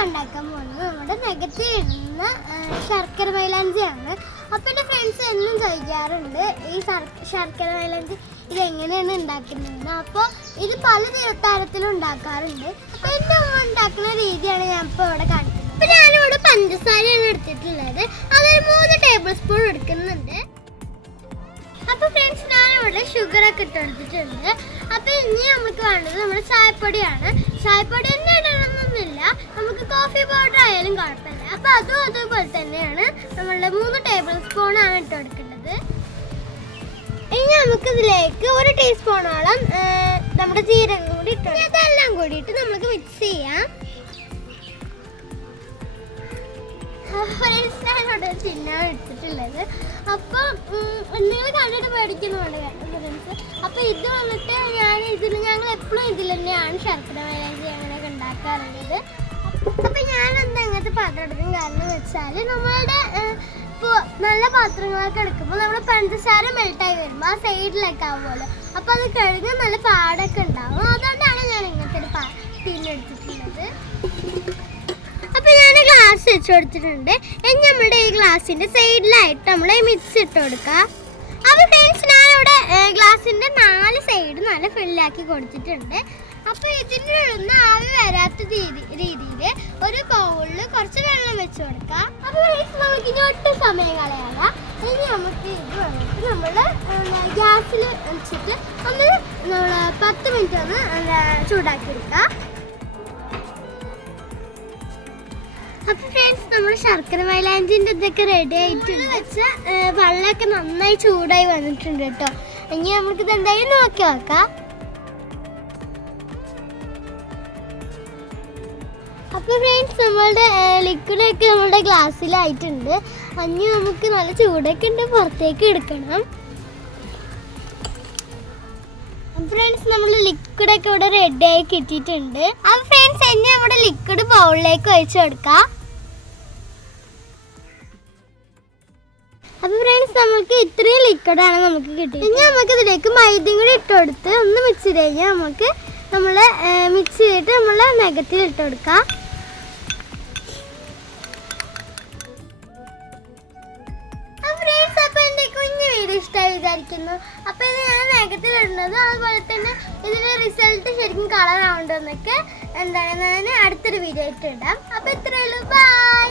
ഞാൻ ഉണ്ടാക്കാൻ പോകുന്നത് നമ്മുടെ നെഗറ്റീവ് ഇടുന്ന ശർക്കര മൈലാഞ്ചിയാണ്. അപ്പോൾ എൻ്റെ ഫ്രണ്ട്സ് എന്നും ചോദിക്കാറുണ്ട് ഈ ശർക്കര മൈലാഞ്ചി ഇതെങ്ങനെയാണ് ഉണ്ടാക്കുന്നതെന്ന്. അപ്പോൾ ഇത് പല തരത്തിലും ഉണ്ടാക്കാറുണ്ട്. അപ്പോൾ എൻ്റെ അമ്മ ഉണ്ടാക്കുന്ന രീതിയാണ് ഞാൻ ഇപ്പോൾ ഇവിടെ കാണിക്കുന്നത്. അപ്പോൾ ഞാനിവിടെ പഞ്ചസാരയാണ് എടുത്തിട്ടുള്ളത്. അതൊരു 3 ടേബിൾ സ്പൂൺ എടുക്കുന്നുണ്ട്. അപ്പോൾ ഫ്രണ്ട്സ് ഞാനിവിടെ ഷുഗറൊക്കെ ഇട്ടെടുത്തിട്ടുണ്ട്. അപ്പോൾ ഇനി നമുക്ക് വേണ്ടത് നമ്മുടെ ചായപ്പൊടിയാണ്. ചായപ്പൊടി തന്നെ ഇടണമെന്നൊന്നുമില്ല, നമുക്ക് കോഫി പൗഡർ ആയാലും കുഴപ്പമില്ല. അപ്പോൾ അതുപോലെ തന്നെയാണ് നമ്മളുടെ 3 ടേബിൾ സ്പൂണാണ് ഇട്ട് കൊടുക്കേണ്ടത്. ഇനി നമുക്കിതിലേക്ക് 1 ടീസ്പൂണോളം നമ്മുടെ ജീരകം കൂടി ഇട്ട് അതെല്ലാം കൂടിയിട്ട് നമുക്ക് മിക്സ് ചെയ്യാം. ഫ്രണ്ട്സിനാണ് ചിന്നാണ് എടുത്തിട്ടുള്ളത്. അപ്പോൾ നിങ്ങൾ കണ്ടിട്ട് മേടിക്കുന്നുണ്ട് ഫ്രണ്ട്സ്. അപ്പോൾ ഇത് വന്നിട്ട് ഞങ്ങൾ എപ്പോഴും ഇതിൽ തന്നെയാണ് ശർക്കര മൈലാഞ്ചി അങ്ങനെയൊക്കെ ഉണ്ടാക്കാറുള്ളത്. അപ്പോൾ ഞാനെന്താ ഇങ്ങനത്തെ പാത്രം എടുക്കും കാരണം വെച്ചാൽ നമ്മളുടെ ഇപ്പോൾ നല്ല പാത്രങ്ങളൊക്കെ എടുക്കുമ്പോൾ നമ്മൾ പഞ്ചസാര മെൽട്ടായി വരുമ്പോൾ ആ സൈഡിലൊക്കെ ആവുമല്ലോ, അപ്പോൾ അത് കഴുകാൻ നല്ല പാടൊക്കെ ഉണ്ടാവും. അതുകൊണ്ടാണ് ഞാൻ ഇങ്ങനത്തെ ഒരു പിന്നെടുത്തിട്ടുള്ളത്. അപ്പോൾ ഞാൻ ഗ്ലാസ് വെച്ച് കൊടുത്തിട്ടുണ്ട്. ഇനി നമ്മുടെ ഈ ഗ്ലാസിൻ്റെ സൈഡിലായിട്ട് നമ്മൾ മിക്സ് ഇട്ട് കൊടുക്കുക. അപ്പോൾ ഫ്രണ്ട്സ് ഞാനിവിടെ ഗ്ലാസിൻ്റെ 4 സൈഡ് നല്ല ഫില്ലാക്കി കൊടുത്തിട്ടുണ്ട്. അപ്പോൾ ഇതിൻ്റെ ഉള്ളിൽ ആവി വരാത്ത രീതിയിൽ ഒരു ബൗളിൽ കുറച്ച് വെള്ളം വെച്ച് കൊടുക്കുക. അപ്പോൾ ഫ്രണ്ട്സ് നമുക്ക് ഇനി ഒട്ടും സമയം കളയാതെ ഇനി നമുക്ക് ഇത് വന്നിട്ട് നമ്മൾ ഗ്യാസിൽ വെച്ചിട്ട് നമ്മൾ 10 മിനിറ്റ് ഒന്ന് ചൂടാക്കി എടുക്കുക. അപ്പോൾ ഫ്രണ്ട്സ് നമ്മൾ ശർക്കര മൈലാഞ്ചിൻ്റെ ഇതൊക്കെ റെഡി ആയിട്ടുണ്ട്. വെച്ച് വെള്ളമൊക്കെ നന്നായി ചൂടായി വന്നിട്ടുണ്ട് കേട്ടോ. ഇനി നമുക്കിത് എന്തായാലും നോക്കി നോക്കാം. അപ്പോൾ ഫ്രണ്ട്സ് നമ്മളുടെ ലിക്വിഡൊക്കെ നമ്മളുടെ ഗ്ലാസ്സിലായിട്ടുണ്ട്. ഇനി നമുക്ക് നല്ല ചൂടൊക്കെ ഉണ്ട്, പുറത്തേക്ക് എടുക്കണം. ഫ്രണ്ട്സ് നമ്മൾ ലിക്വിഡൊക്കെ ഇവിടെ റെഡി ആയി കിട്ടിയിട്ടുണ്ട്. അപ്പോൾ ഫ്രണ്ട്സ് ഇനി നമ്മുടെ ലിക്വിഡ് ബൗളിലേക്ക് ഒഴിച്ചു കൊടുക്കാം. അപ്പോൾ ഫ്രണ്ട്സ് നമുക്ക് ഇത്രയും ലിക്വിഡാണ് നമുക്ക് കിട്ടിയത്. ഇനി നമുക്ക് ഇതിലേക്ക് മൈദയും കൂടി ഇട്ട് കൊടുത്ത് ഒന്ന് മിക്സ് ചെയ്ത് കഴിഞ്ഞാൽ നമുക്ക് നമ്മൾ മിക്സ് ചെയ്തിട്ട് നമ്മൾ നെഗറ്റീവ് ഇട്ട് കൊടുക്കാം. ഇഷ്ടമായി വിചാരിക്കുന്നു. അപ്പോൾ ഇത് ഞാൻ നെഗറ്റീവ് ഇടുന്നത് അതുപോലെ തന്നെ ഇതിൻ്റെ റിസൾട്ട് ശരിക്കും കളർ ആവേണ്ടതെന്നൊക്കെ എന്താണ് ഞാൻ അടുത്തൊരു വീഡിയോ ആയിട്ട് ഇടാം. അപ്പോൾ ഇത്രയേ ഉള്ളൂ. ബൈ.